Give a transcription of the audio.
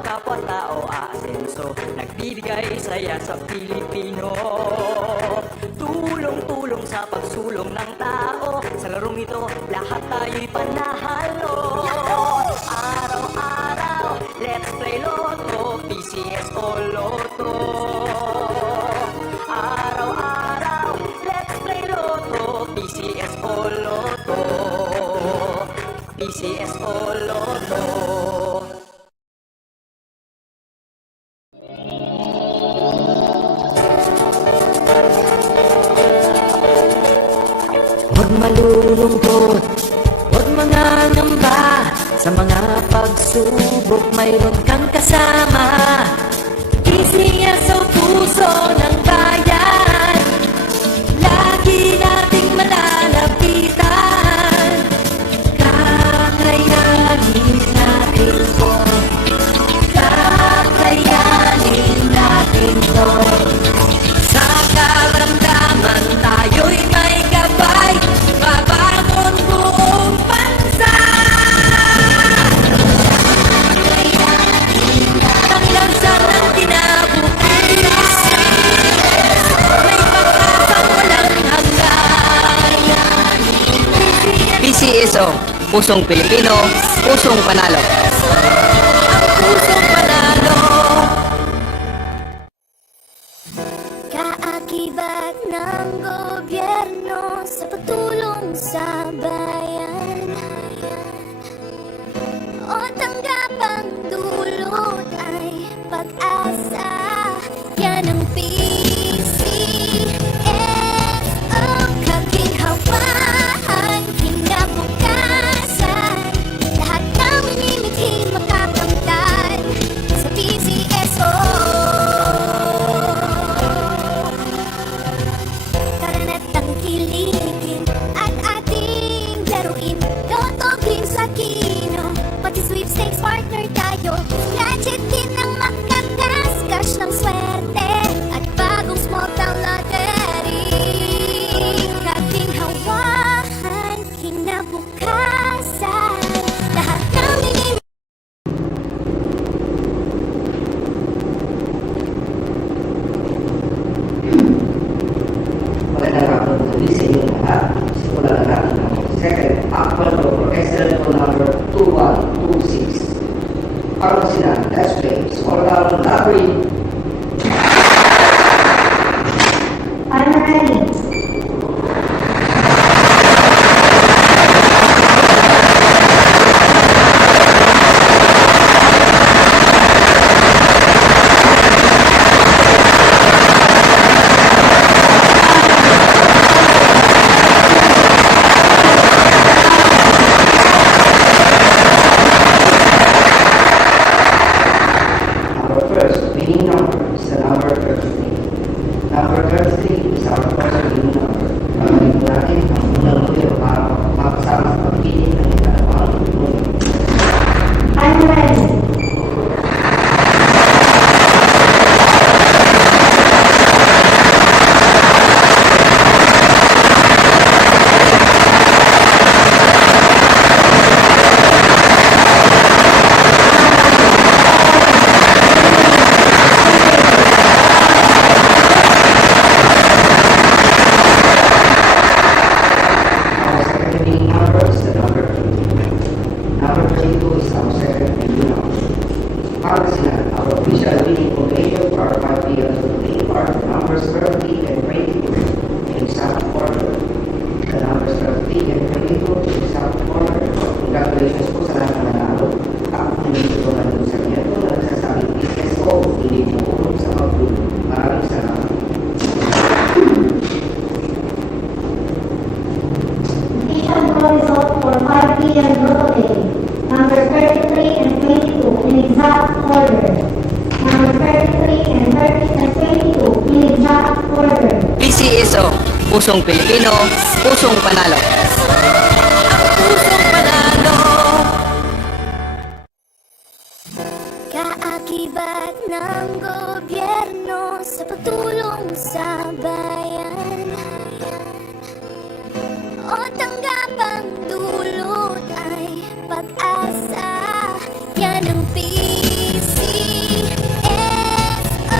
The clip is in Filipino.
kapwa-tao aasenso, nagbibigay saya sa Pilipino. Tulong-tulong sa pagsulong ng tao, sa larong ito lahat tayo'y panahalo. Araw-araw, let's play Lotto, PCS o Lotto. Araw-araw, let's play Lotto, PCS o Lotto. PCS o Lotto. Huwag malulungkot, huwag mangangamba, sa mga pagsubok mayroon kang kasama. PCS sa puso ng bayan, lagi nating malalapitan. Kakayanin natin to, kakayanin natin to. Sa karamdaman tayo'y may gabay, babangon buong bansa. Ang lansa ng kinabukas, may pag-asang walang hanggan. PCSO, pusong Pilipino, pusong panalo. Ang pusong panalo. Kaakibat ng gobyerno sa pagtulong sa bayan, o tanggapang dulot ay pag-asa. Yan ang PCSO, kaginhawaan, kinabukasan. Lahat ng minimiting makakamtan sa PCSO. Karanat tangkilikin at ating laruin, Lotto, Games, Aquino, pati sweepstakes partner tayo. Gadget din ang makatas, cash ng swerte at bagong small town lottery. Kaginhawahan, kinabukasan, lahat ng minimiting. Magandang hapon muli sa inyong lahat. Simulan na natin ang second actual orchestral number 2126. Para sila, let's play small town lottery. I'm ready. Our first winning number is the number 33. Number 33 is our first winning number. Gagawin po natin ang unang numero para makasama sa pagpili ng ikalawang numero. I'm ready. Our second winning number is the number 32. Number 32 is our second winning number. Para sila, our official winning combination for our 5 billion today are the numbers 30 and 22 in exact order. The numbers 30 and 22 in exact order. Congratulations po sa lahat ng nanalo. At hindi ko na doon sa kento na nagsasabing PCSO, hindi mo ulong sa pagtulong. Maraming salamat. Official draw result for 5 billion Lotto number 33 and 22 in exact order. Number 33 and 22 in exact order. PCSO, pusong Pilipino, pusong panalo. Ang pusong panalo. Kaakibat ng gobyerno sa pagtulong sa bayan, o tanggapang dulot ay pag-asa. Yan ang